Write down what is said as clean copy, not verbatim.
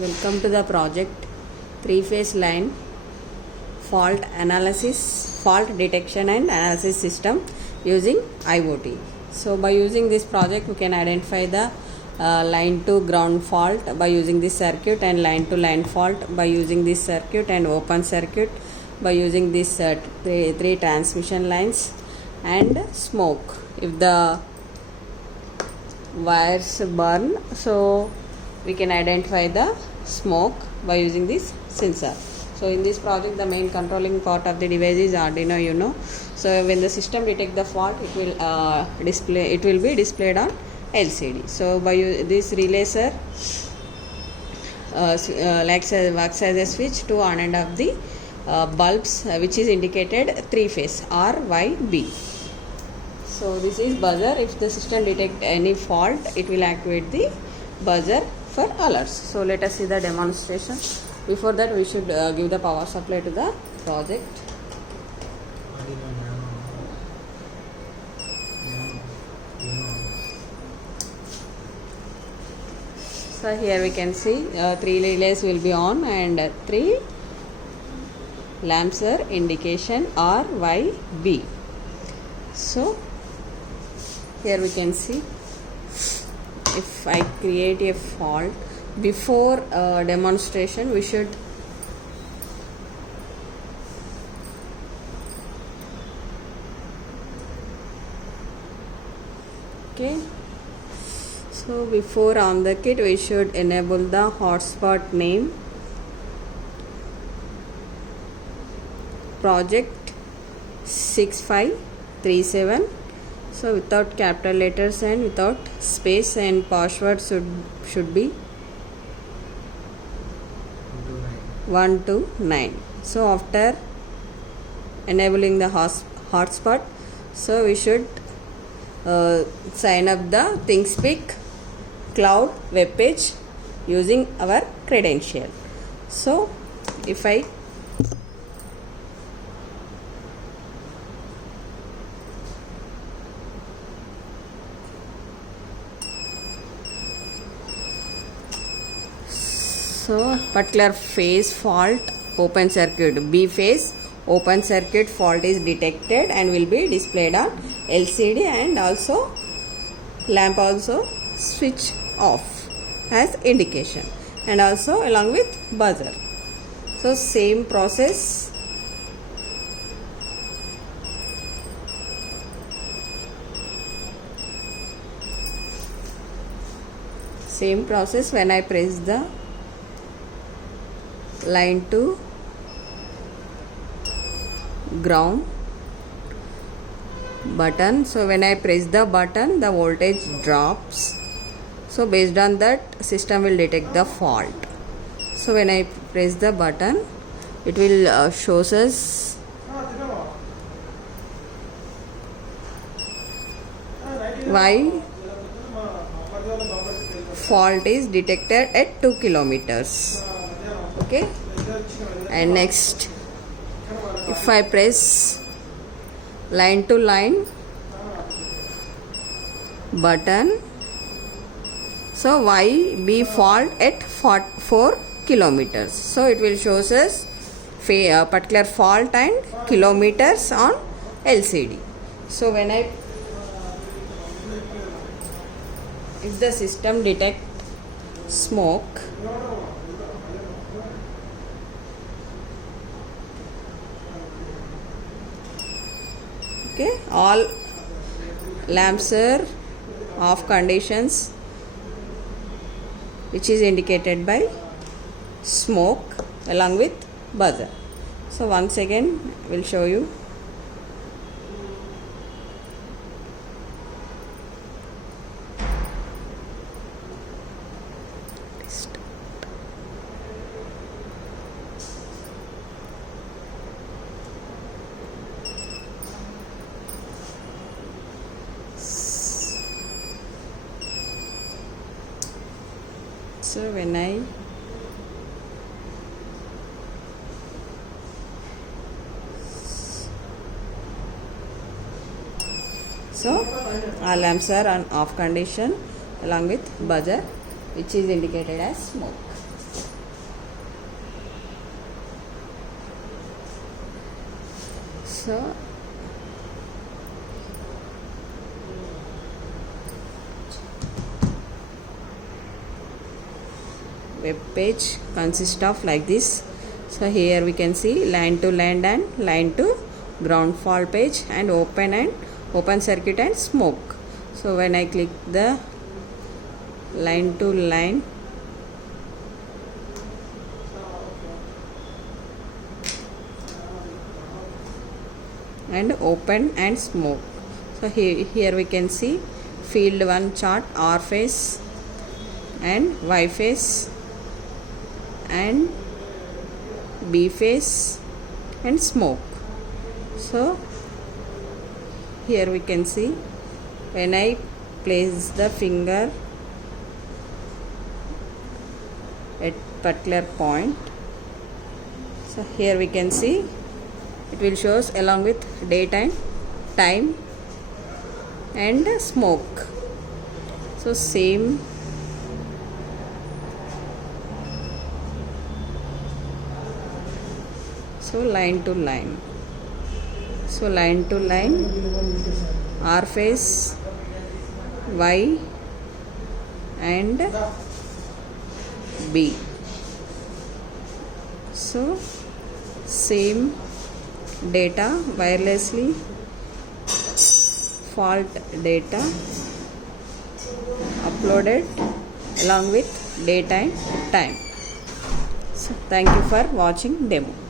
Welcome to the project three-phase line fault detection and analysis system using IoT. So by using this project we can identify the line to ground fault by using this circuit, and line to line fault by using this circuit, and open circuit by using this three transmission lines, and smoke if the wires burn, so we can identify the smoke by using this sensor. So in this project the main controlling part of the device is Arduino Uno. So when the system detect the fault, it will be displayed on LCD. So by this relay works as a switch to on and off the bulbs which is indicated three phase R, Y, B. So this is buzzer. If the system detect any fault, it will activate the buzzer for alerts. So let us see the demonstration. Before that we should give the power supply to the project. So here we can see three relays will be on and three lamps are indication R, Y, B. So here we can see if I create a fault before demonstration, we should so before on the kit we should enable the hotspot name, project 6537, so without capital letters and without space, and password should be 129. So after enabling the hotspot, so we should sign up the ThingSpeak cloud web page using our credential. So if I particular phase fault, open circuit, B phase open circuit fault is detected and will be displayed on LCD, and also lamp also switch off as indication, and also along with buzzer. So same process when I press the line to ground button. So when I press the button, the voltage drops. So based on that, system will detect the fault. So when I press the button, it will shows us why fault is detected at 2 kilometers. Okay, and next if I press line to line button, so why be fault at 4 kilometers. So it will show us particular fault and kilometers on LCD. So when if the system detect smoke, all lamps are off conditions, which is indicated by smoke along with buzzer. So once again we'll show you. So when our lamps are on off condition along with buzzer, which is indicated as smoke. So web page consists of like this. So here we can see line to land and line to ground fault page, and open circuit and smoke. So when I click the line to line, and open and smoke. So here we can see field 1 chart, R phase and Y phase and B phase and smoke. So here we can see when I place the finger at particular point, so here we can see it will shows along with date and time and smoke. So same line to line. So line to line, R phase, Y and B. So same data wirelessly, fault data uploaded along with date and time. So thank you for watching demo.